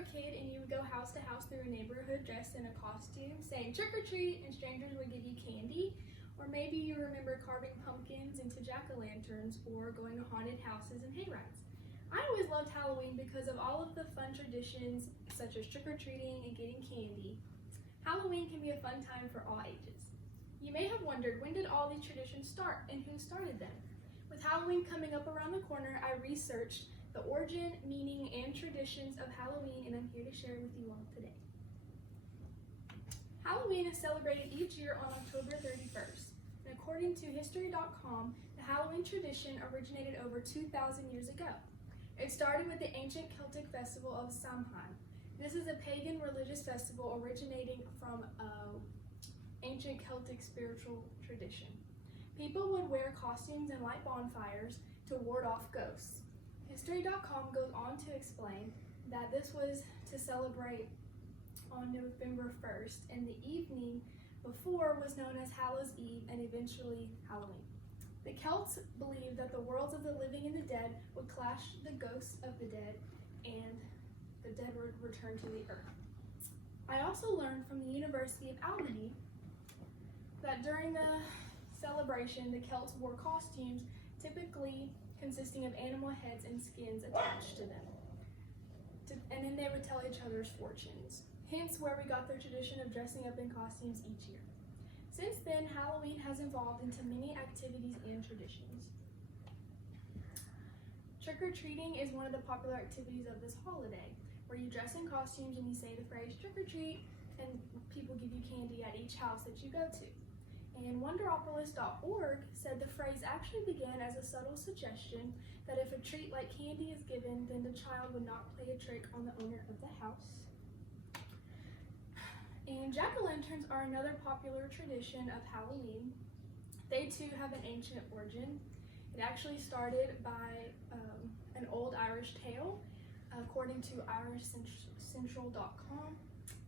were a kid and you would go house to house through a neighborhood dressed in a costume, saying trick or treat, and strangers would give you candy. Or maybe you remember carving pumpkins into jack-o'-lanterns or going to haunted houses and hayrides. I always loved Halloween because of all of the fun traditions such as trick-or-treating and getting candy. Halloween can be a fun time for all ages. You may have wondered, when did all these traditions start and who started them? With Halloween coming up around the corner, I researched the origin, meaning, and traditions of Halloween, and I'm here to share with you all today. Halloween is celebrated each year on October 31st. And according to History.com, the Halloween tradition originated over 2,000 years ago. It started with the ancient Celtic festival of Samhain. This is a pagan religious festival originating from ancient Celtic spiritual tradition. People would wear costumes and light bonfires to ward off ghosts. History.com goes on to explain that this was to celebrate on November 1st, and the evening before was known as Hallows Eve and eventually Halloween. The Celts believed that the worlds of the living and the dead would clash the ghosts of the dead, and the dead would return to the earth. I also learned from the University of Albany that during the celebration, the Celts wore costumes typically consisting of animal heads and skins attached to them. And then they would tell each other's fortunes. Hence where we got the tradition of dressing up in costumes each year. Since then, Halloween has evolved into many activities and traditions. Trick-or-treating is one of the popular activities of this holiday, where you dress in costumes and you say the phrase trick-or-treat, and people give you candy at each house that you go to. And Wonderopolis.org said the phrase actually began as a subtle suggestion that if a treat like candy is given, then the child would not play a trick on the owner of the house. And jack-o'-lanterns are another popular tradition of Halloween. They too have an ancient origin. It actually started by an old Irish tale, according to irishcentral.com.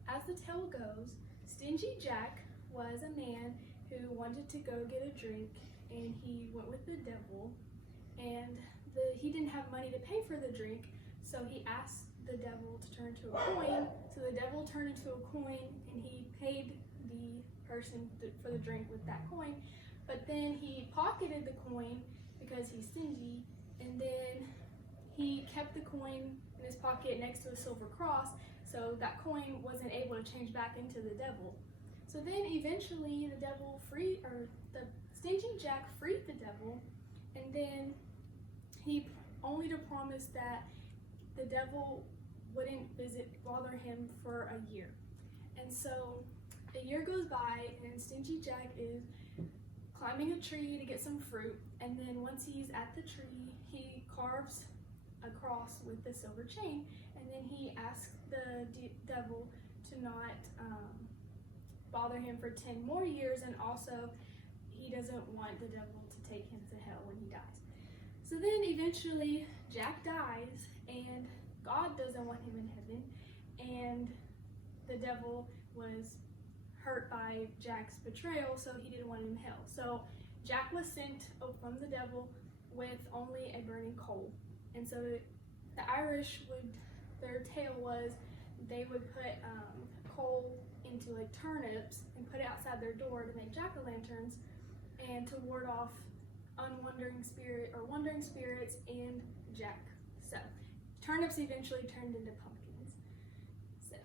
As the tale goes, Stingy Jack was a man who wanted to go get a drink, and he went with the devil, and he didn't have money to pay for the drink, so he asked the devil to turn to a coin. So the devil turned into a coin, and he paid the person for the drink with that coin, but then he pocketed the coin because he's stingy, and then he kept the coin in his pocket next to a silver cross, so that coin wasn't able to change back into the devil. So then eventually the Stingy Jack freed the devil, and then he only to promise that the devil wouldn't bother him for a year. And so a year goes by, and Stingy Jack is climbing a tree to get some fruit, and then once he's at the tree, he carves a cross with the silver chain, and then he asks the devil to not bother him for 10 more years, and also he doesn't want the devil to take him to hell when he dies. So then eventually Jack dies, and God doesn't want him in heaven, and the devil was hurt by Jack's betrayal, so he didn't want him in hell. So Jack was sent from the devil with only a burning coal. And so the Irish their tale was they would put coal into like turnips and put it outside their door to make jack-o'-lanterns and to ward off wandering spirits and Jack. So turnips eventually turned into pumpkins. So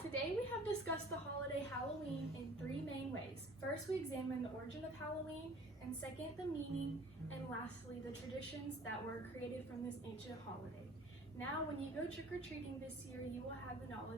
today we have discussed the holiday Halloween in 3 main ways. First, we examined the origin of Halloween, and second, the meaning, and lastly, the traditions that were created from this ancient holiday. Now, when you go trick-or-treating this year, you will have the knowledge